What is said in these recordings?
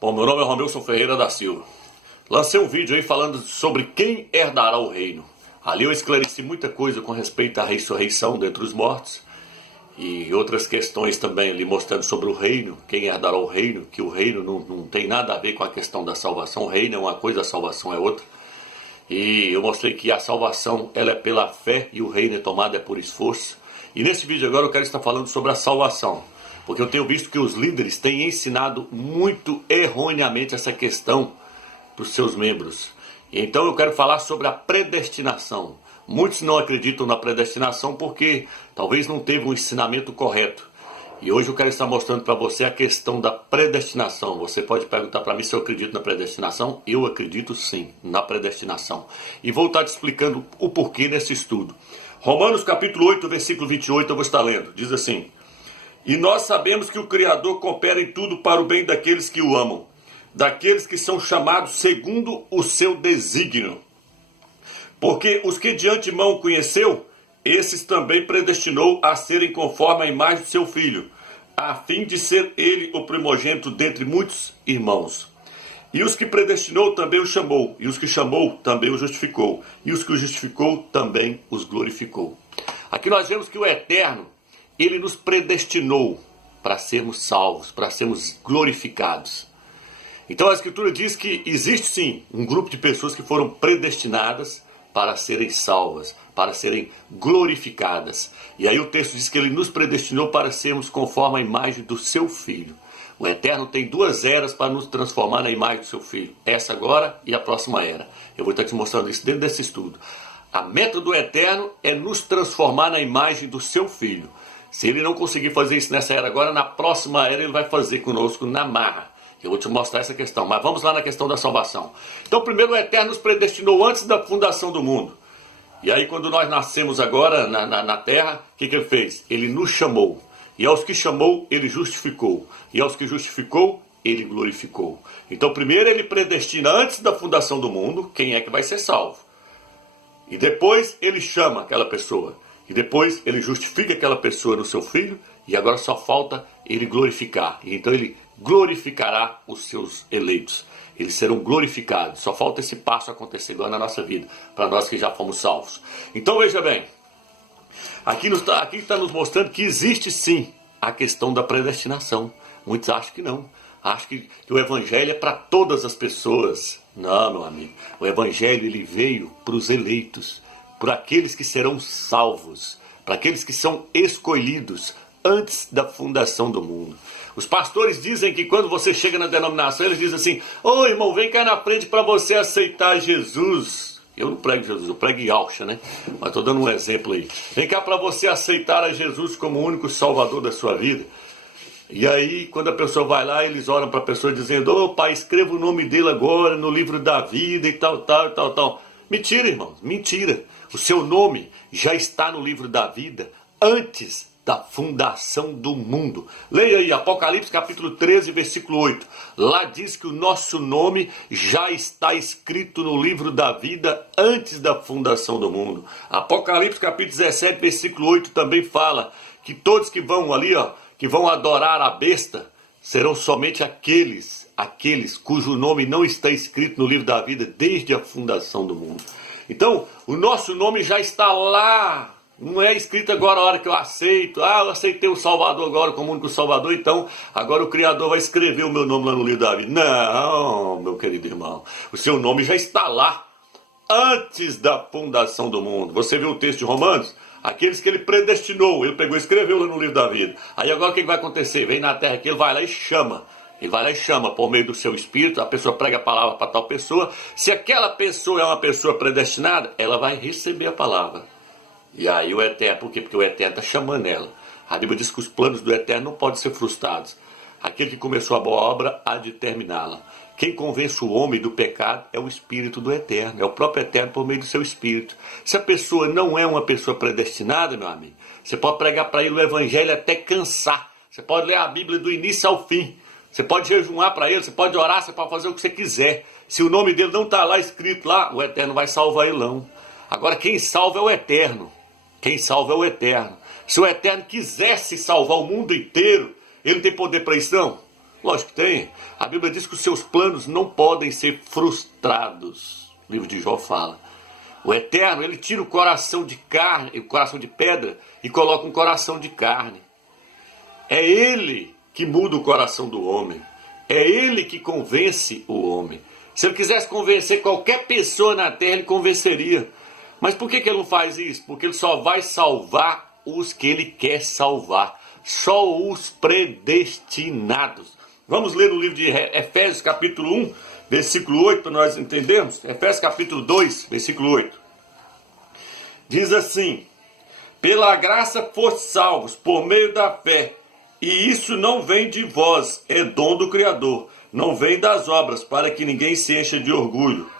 Bom, meu nome é Romilson Ferreira da Silva. Lancei um vídeo aí falando sobre quem herdará o reino. Ali eu esclareci muita coisa com respeito à ressurreição dentre os mortos e outras questões também ali mostrando sobre o reino, quem herdará o reino, que o reino não tem nada a ver com a questão da salvação. O reino é uma coisa, a salvação é outra. E eu mostrei que a salvação ela é pela fé e o reino é tomado por esforço. E nesse vídeo agora eu quero estar falando sobre a salvação, porque eu tenho visto que os líderes têm ensinado muito erroneamente essa questão para os seus membros. Então eu quero falar sobre a predestinação. Muitos não acreditam na predestinação porque talvez não teve um ensinamento correto. E hoje eu quero estar mostrando para você a questão da predestinação. Você pode perguntar para mim se eu acredito na predestinação. Eu acredito sim na predestinação. E vou estar te explicando o porquê nesse estudo. Romanos capítulo 8, versículo 28, eu vou estar lendo. Diz assim: E nós sabemos que o Criador coopera em tudo para o bem daqueles que o amam, daqueles que são chamados segundo o seu desígnio. Porque os que de antemão conheceu, esses também predestinou a serem conforme a imagem do seu Filho, a fim de ser ele o primogênito dentre muitos irmãos. E os que predestinou também o chamou, e os que chamou também o justificou, e os que o justificou também os glorificou. Aqui nós vemos que o Eterno, ele nos predestinou para sermos salvos, para sermos glorificados. Então a Escritura diz que existe sim um grupo de pessoas que foram predestinadas para serem salvas, para serem glorificadas. E aí o texto diz que ele nos predestinou para sermos conforme a imagem do seu Filho. O Eterno tem duas eras para nos transformar na imagem do seu Filho. Essa agora e a próxima era. Eu vou estar te mostrando isso dentro desse estudo. A meta do Eterno é nos transformar na imagem do seu Filho. Se ele não conseguir fazer isso nessa era agora, na próxima era ele vai fazer conosco na marra. Eu vou te mostrar essa questão, mas vamos lá na questão da salvação. Então primeiro o Eterno nos predestinou antes da fundação do mundo. E aí quando nós nascemos agora na terra, o que ele fez? Ele nos chamou. E aos que chamou, ele justificou. E aos que justificou, ele glorificou. Então primeiro ele predestina antes da fundação do mundo quem é que vai ser salvo. E depois ele chama aquela pessoa. E depois ele justifica aquela pessoa no seu Filho. E agora só falta ele glorificar. E então ele glorificará os seus eleitos. Eles serão glorificados. Só falta esse passo acontecer agora na nossa vida, para nós que já fomos salvos. Então veja bem, aqui está nos mostrando que existe sim a questão da predestinação. Muitos acham que não. Acham que o Evangelho é para todas as pessoas. Não, meu amigo. O Evangelho ele veio para os eleitos, para aqueles que serão salvos, para aqueles que são escolhidos antes da fundação do mundo. Os pastores dizem que quando você chega na denominação, eles dizem assim: ô irmão, vem cá na frente para você aceitar Jesus. Eu não prego Jesus, eu prego Yahshua, né? Mas estou dando um exemplo aí. Vem cá para você aceitar a Jesus como o único salvador da sua vida. E aí, quando a pessoa vai lá, eles oram para a pessoa dizendo: ô pai, escreva o nome dele agora no livro da vida e tal, tal, e tal, tal. Mentira, irmãos, mentira. O seu nome já está no livro da vida antes da fundação do mundo. Leia aí Apocalipse capítulo 13, versículo 8. Lá diz que o nosso nome já está escrito no livro da vida antes da fundação do mundo. Apocalipse capítulo 17, versículo 8 também fala que todos que vão ali, que vão adorar a besta, serão somente aqueles cujo nome não está escrito no livro da vida desde a fundação do mundo. Então, o nosso nome já está lá. Não é escrito agora a hora que eu aceito. Eu aceitei o Salvador agora como único Salvador, então agora o Criador vai escrever o meu nome lá no livro da vida. Não, meu querido irmão. O seu nome já está lá antes da fundação do mundo. Você viu o texto de Romanos? Aqueles que ele predestinou, ele pegou e escreveu lá no livro da vida. Aí agora o que vai acontecer? Vem na terra que ele vai lá e chama. Ele vai lá e chama por meio do seu espírito, a pessoa prega a palavra para tal pessoa. Se aquela pessoa é uma pessoa predestinada, ela vai receber a palavra. E aí o Eterno, por quê? Porque o Eterno está chamando ela. A Bíblia diz que os planos do Eterno não podem ser frustrados. Aquele que começou a boa obra há de terminá-la. Quem convence o homem do pecado é o Espírito do Eterno. É o próprio Eterno por meio do seu Espírito. Se a pessoa não é uma pessoa predestinada, meu amigo, você pode pregar para ele o Evangelho até cansar. Você pode ler a Bíblia do início ao fim. Você pode jejuar para ele, você pode orar, você pode fazer o que você quiser. Se o nome dele não está lá escrito lá, o Eterno vai salvar ele não. Agora quem salva é o Eterno. Quem salva é o Eterno. Se o Eterno quisesse salvar o mundo inteiro, ele não tem poder para isso não? Lógico que tem. A Bíblia diz que os seus planos não podem ser frustrados. O livro de Jó fala. O Eterno, ele tira o coração de carne, o coração de pedra, e coloca um coração de carne. É ele que muda o coração do homem. É ele que convence o homem. Se ele quisesse convencer qualquer pessoa na terra, ele convenceria. Mas por que ele não faz isso? Porque ele só vai salvar os que ele quer salvar. Só os predestinados. Vamos ler no livro de Efésios capítulo 1, versículo 8, para nós entendermos. Efésios capítulo 2, versículo 8. Diz assim: pela graça foste salvos por meio da fé, e isso não vem de vós, é dom do Criador, não vem das obras, para que ninguém se encha de orgulho.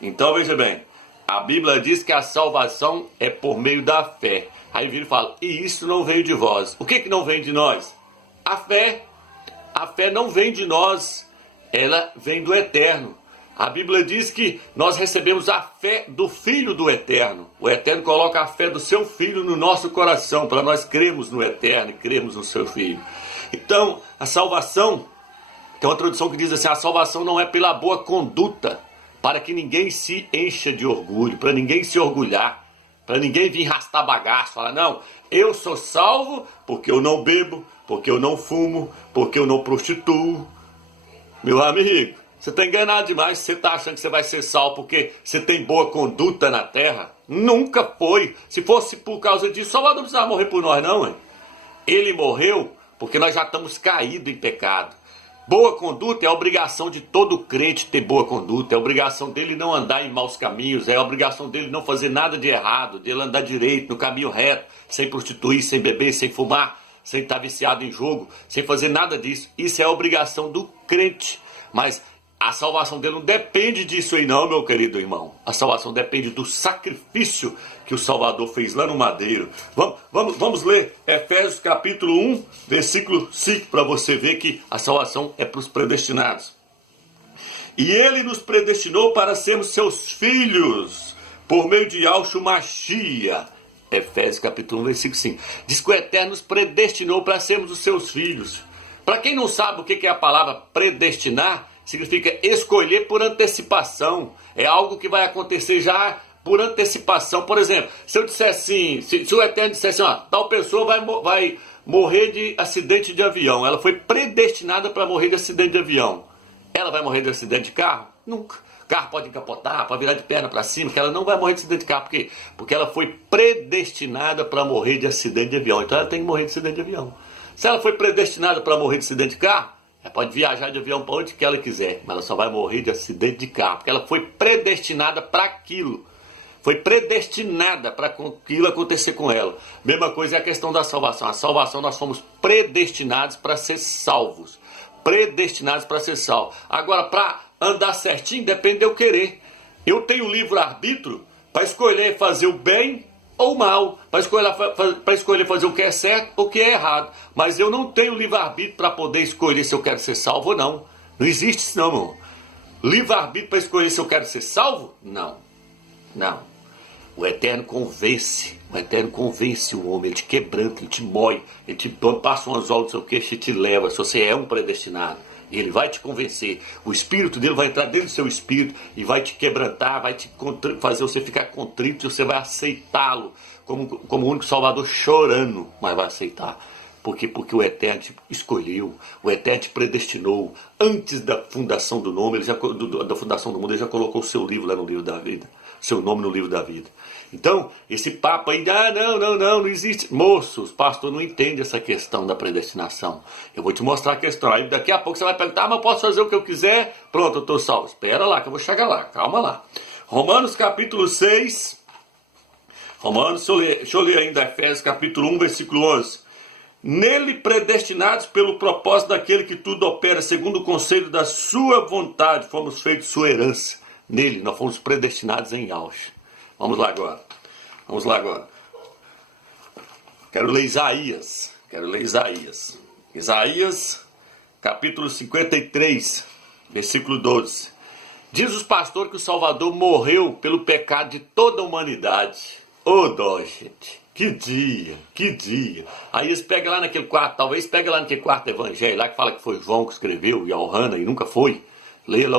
Então veja bem, a Bíblia diz que a salvação é por meio da fé. Aí vira e fala, e isso não veio de vós. O que não vem de nós? A fé. A fé não vem de nós, ela vem do Eterno. A Bíblia diz que nós recebemos a fé do Filho do Eterno. O Eterno coloca a fé do seu Filho no nosso coração, para nós crermos no Eterno e crermos no seu Filho. Então, a salvação, tem uma tradução que diz assim, a salvação não é pela boa conduta, para que ninguém se encha de orgulho, para ninguém se orgulhar, para ninguém vir arrastar bagaço, falar, não, eu sou salvo porque eu não bebo, porque eu não fumo, porque eu não prostituo. Meu amigo, você está enganado demais. Você está achando que você vai ser salvo porque você tem boa conduta na terra? Nunca foi. Se fosse por causa disso, Salvador não precisava morrer por nós, não, hein? Ele morreu porque nós já estamos caídos em pecado. Boa conduta é a obrigação de todo crente ter boa conduta. É a obrigação dele não andar em maus caminhos. É a obrigação dele não fazer nada de errado. Dele andar direito, no caminho reto, sem prostituir, sem beber, sem fumar, sem estar viciado em jogo, sem fazer nada disso. Isso é a obrigação do crente. Mas a salvação dele não depende disso aí não, meu querido irmão. A salvação depende do sacrifício que o Salvador fez lá no madeiro. Vamos ler Efésios capítulo 1, versículo 5, para você ver que a salvação é para os predestinados. E ele nos predestinou para sermos seus filhos, por meio de Yahshua Machia. Efésios capítulo 1, versículo 5. Diz que o Eterno nos predestinou para sermos os seus filhos. Para quem não sabe o que é a palavra predestinar, significa escolher por antecipação. É algo que vai acontecer já por antecipação. Por exemplo, se eu disser assim, se o Eterno disser assim, ó, tal pessoa vai morrer de acidente de avião. Ela foi predestinada para morrer de acidente de avião. Ela vai morrer de acidente de carro? Nunca. O carro pode encapotar, pode virar de perna para cima, que ela não vai morrer de acidente de carro. Por quê? Porque ela foi predestinada para morrer de acidente de avião. Então ela tem que morrer de acidente de avião. Se ela foi predestinada para morrer de acidente de carro, ela pode viajar de avião para onde que ela quiser, mas ela só vai morrer de acidente de carro, porque ela foi predestinada para aquilo. Foi predestinada para aquilo acontecer com ela. Mesma coisa é a questão da salvação. A salvação nós fomos predestinados para ser salvos. Predestinados para ser salvos. Agora, para andar certinho, depende de eu querer. Eu tenho livre-arbítrio para escolher fazer o bem ou mal, para escolher fazer o que é certo ou o que é errado. Mas eu não tenho livre-arbítrio para poder escolher se eu quero ser salvo ou não. Não existe isso não, meu irmão. Livre-arbítrio para escolher se eu quero ser salvo? Não. Não. O Eterno convence. O Eterno convence o homem. Ele te quebranta, ele te mói, ele te passa um anzol no seu queixo e te leva. Se você é um predestinado, ele vai te convencer. O Espírito dele vai entrar dentro do seu espírito e vai te quebrantar, vai te fazer você ficar contrito e você vai aceitá-lo como o único Salvador, chorando, mas vai aceitar. Porque o Eterno te escolheu, o Eterno te predestinou. Antes da fundação do nome, da fundação do mundo, ele já colocou o seu livro lá no livro da vida. Seu nome no livro da vida. Então, esse papo aí, não existe. Moço, os pastores não entendem essa questão da predestinação. Eu vou te mostrar a questão. Aí daqui a pouco você vai perguntar, mas eu posso fazer o que eu quiser? Pronto, eu estou salvo. Espera lá que eu vou chegar lá, calma lá. Romanos capítulo 6. Deixa eu ler ainda Efésios capítulo 1, versículo 11. Nele predestinados pelo propósito daquele que tudo opera segundo o conselho da sua vontade, fomos feitos sua herança. Nele nós fomos predestinados em Yahshua. Vamos lá agora. Quero ler Isaías. Isaías capítulo 53, versículo 12. Diz os pastores que o Salvador morreu pelo pecado de toda a humanidade. Ô dó, gente. Que dia, que dia. Aí eles pegam lá naquele quarto, talvez pegue lá naquele quarto evangelho lá que fala que foi João que escreveu e a Ohana e nunca foi. Leia lá,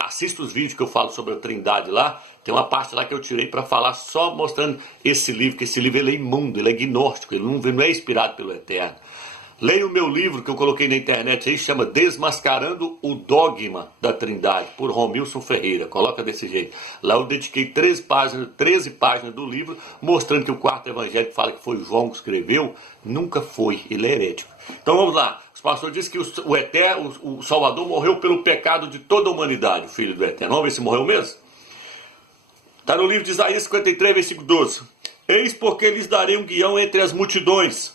assista os vídeos que eu falo sobre a Trindade lá. Tem uma parte lá que eu tirei para falar só mostrando esse livro, que esse livro ele é imundo, ele é gnóstico, ele não é inspirado pelo Eterno. Leia o meu livro que eu coloquei na internet aí, chama Desmascarando o Dogma da Trindade, por Romilson Ferreira. Coloca desse jeito. Lá eu dediquei 13 páginas do livro, mostrando que o quarto evangelho que fala que foi João que escreveu, nunca foi, ele é herético. Então vamos lá. Os pastores dizem que o Eterno, o Salvador morreu pelo pecado de toda a humanidade, o Filho do Eterno. Vamos ver se morreu mesmo? Está no livro de Isaías 53, versículo 12. Eis porque lhes darei um guião entre as multidões.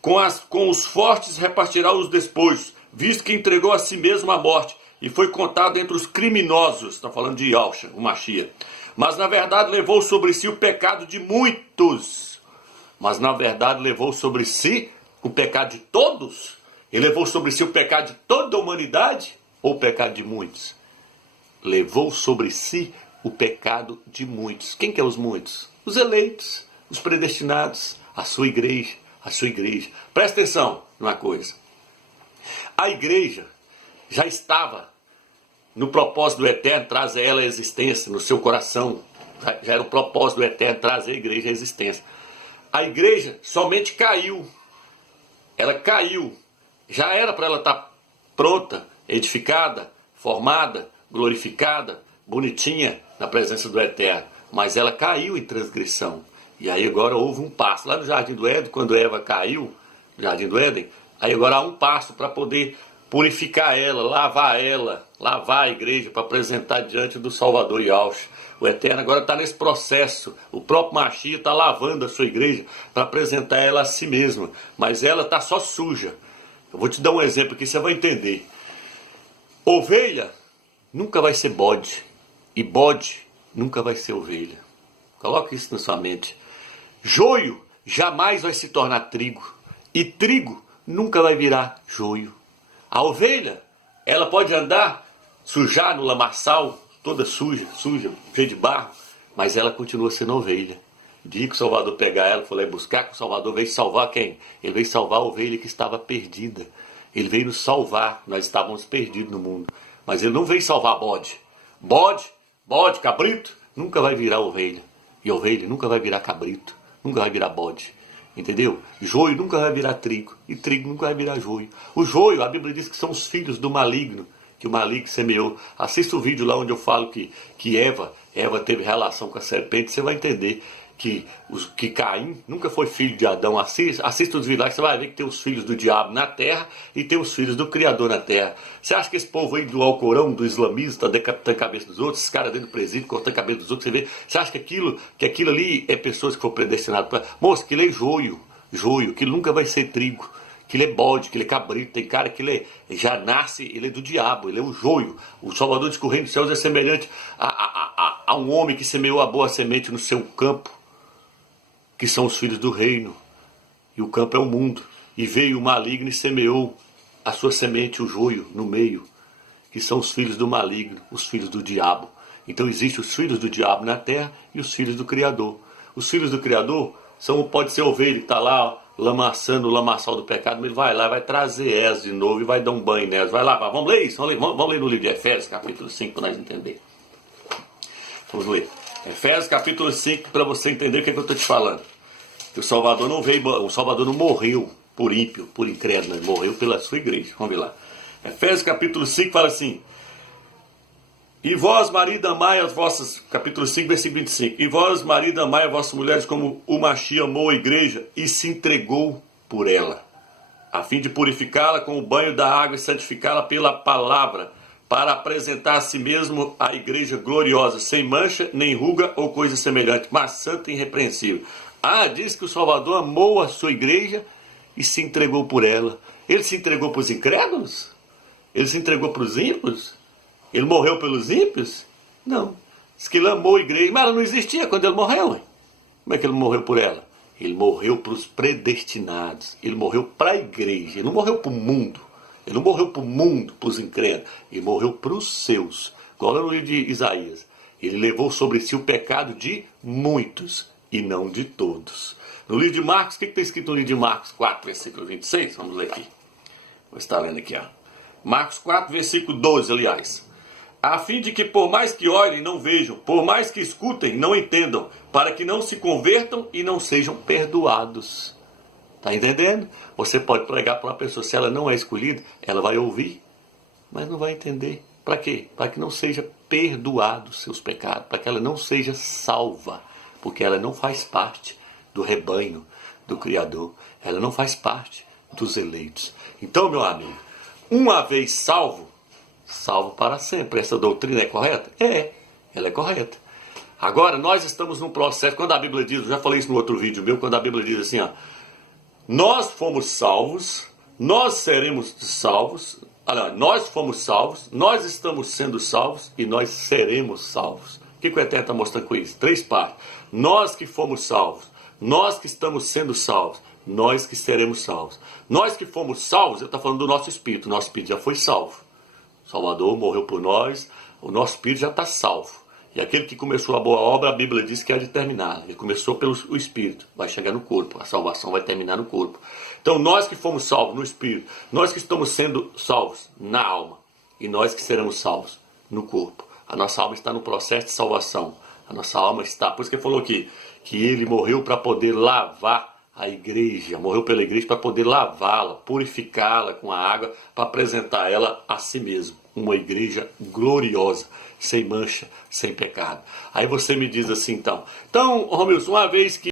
Com os fortes repartirá os despojos, visto que entregou a si mesmo à morte, e foi contado entre os criminosos. Está falando de Yahshua, o Mashiach. Mas na verdade levou sobre si o pecado de muitos. Mas na verdade levou sobre si o pecado de todos? Ele levou sobre si o pecado de toda a humanidade? Ou o pecado de muitos? Levou sobre si o pecado de muitos. Quem que é os muitos? Os eleitos, os predestinados, a sua igreja. A sua igreja. Presta atenção numa coisa. A igreja já estava no propósito do Eterno trazer ela à existência, no seu coração. Já era o propósito do Eterno trazer a igreja à existência. A igreja somente caiu. Ela caiu. Já era para ela estar pronta, edificada, formada, glorificada, bonitinha na presença do Eterno. Mas ela caiu em transgressão. E aí agora houve um passo. Lá no Jardim do Éden, quando Eva caiu, no Jardim do Éden, aí agora há um passo para poder purificar ela, lavar a igreja para apresentar diante do Salvador Yahshua. O Eterno agora está nesse processo. O próprio Mashiach está lavando a sua igreja para apresentar ela a si mesma. Mas ela está só suja. Eu vou te dar um exemplo aqui, você vai entender. Ovelha nunca vai ser bode. E bode nunca vai ser ovelha. Coloque isso na sua mente. Joio jamais vai se tornar trigo. E trigo nunca vai virar joio. A ovelha, ela pode andar, sujar no lamaçal, toda suja, cheia de barro, mas ela continua sendo ovelha. Dia que o Salvador pegar ela, foi lá buscar, que o Salvador veio salvar quem? Ele veio salvar a ovelha que estava perdida. Ele veio nos salvar, nós estávamos perdidos no mundo. Mas ele não veio salvar bode. Bode, cabrito, nunca vai virar ovelha. E ovelha nunca vai virar cabrito, nunca vai virar bode. Entendeu? Joio nunca vai virar trigo, e trigo nunca vai virar joio. O joio, a Bíblia diz que são os filhos do maligno, que o maligno semeou. Assista o vídeo lá onde eu falo que Eva teve relação com a serpente, você vai entender que Caim nunca foi filho de Adão. Assista os vídeos lá que você vai ver que tem os filhos do diabo na terra e tem os filhos do Criador na terra. Você acha que esse povo aí do Alcorão, do islamismo, está decapitando a cabeça dos outros, esses caras dentro do presídio cortando a cabeça dos outros, você acha que aquilo ali é pessoas que foram predestinadas para... Moço, aquilo é joio, aquilo nunca vai ser trigo, aquilo é bode, aquilo é cabrito, tem cara que ele já nasce, ele é do diabo, ele é o joio. O Salvador diz que o reino dos céus é semelhante a um homem que semeou a boa semente no seu campo, que são os filhos do reino, e o campo é o mundo, e veio o maligno e semeou a sua semente, o joio, no meio, que são os filhos do maligno, os filhos do diabo. Então existem os filhos do diabo na terra e os filhos do Criador. Os filhos do Criador pode ser ovelha que está lá lamaçando o lamaçal do pecado, mas ele vai lá, vai trazer elas de novo e vai dar um banho nelas, vai lavar. Vamos ler isso? Vamos ler no livro de Efésios, capítulo 5, para nós entender. Vamos ler. Efésios capítulo 5, para você entender o que eu estou te falando. Que o Salvador não veio, o Salvador não morreu por ímpio, por incrédulo, ele morreu pela sua igreja. Vamos ver lá. Efésios capítulo 5 fala assim: e vós, marido, amai as vossas, capítulo 5, versículo 25, e vós, marido, amai as vossas mulheres como o Mashiach amou a igreja e se entregou por ela, a fim de purificá-la com o banho da água e santificá-la pela palavra, para apresentar a si mesmo a igreja gloriosa, sem mancha, nem ruga ou coisa semelhante, mas santa e irrepreensível. Diz que o Salvador amou a sua igreja e se entregou por ela. Ele se entregou para os incrédulos? Ele se entregou para os ímpios? Ele morreu pelos ímpios? Não. Diz que ele amou a igreja, mas ela não existia quando ele morreu. Hein? Como é que ele morreu por ela? Ele morreu para os predestinados. Ele morreu para a igreja. Ele não morreu para o mundo. Ele não morreu para o mundo, para os incrédulos. Ele morreu para os seus. Igual no livro de Isaías. Ele levou sobre si o pecado de muitos. e não de todos. No livro de Marcos, o que está escrito no livro de Marcos 4, versículo 26? Vamos ler aqui. Vou estar lendo aqui, ó. Marcos 4, versículo 12, aliás. A fim de que por mais que olhem, não vejam, por mais que escutem, não entendam, para que não se convertam e não sejam perdoados. Está entendendo? Você pode pregar para uma pessoa, se ela não é escolhida, ela vai ouvir, mas não vai entender. Para quê? Para que não seja perdoado os seus pecados, para que ela não seja salva, porque ela não faz parte do rebanho do Criador, ela não faz parte dos eleitos. Então, meu amigo, uma vez salvo, salvo para sempre. Essa doutrina é correta? É, ela é correta. Agora, nós estamos num processo, quando a Bíblia diz, eu já falei isso no outro vídeo meu, quando a Bíblia diz assim, ó, nós fomos salvos, nós seremos salvos, nós fomos salvos, nós estamos sendo salvos e nós seremos salvos. O que o Eterno está mostrando com isso? 3 partes. Nós que fomos salvos, nós que estamos sendo salvos, nós que seremos salvos. Nós que fomos salvos, ele está falando do nosso espírito já foi salvo. O Salvador morreu por nós, o nosso espírito já está salvo. E aquele que começou a boa obra, a Bíblia diz que há de terminar. Ele começou pelo espírito, vai chegar no corpo, a salvação vai terminar no corpo. Então nós que fomos salvos no espírito, nós que estamos sendo salvos na alma, e nós que seremos salvos no corpo. A nossa alma está no processo de salvação. A nossa alma está, por isso que ele falou aqui, que ele morreu para poder lavar a igreja, morreu pela igreja para poder lavá-la, purificá-la com a água, para apresentar ela a si mesmo. Uma igreja gloriosa, sem mancha, sem pecado. Aí você me diz assim, então, Romilson, uma vez que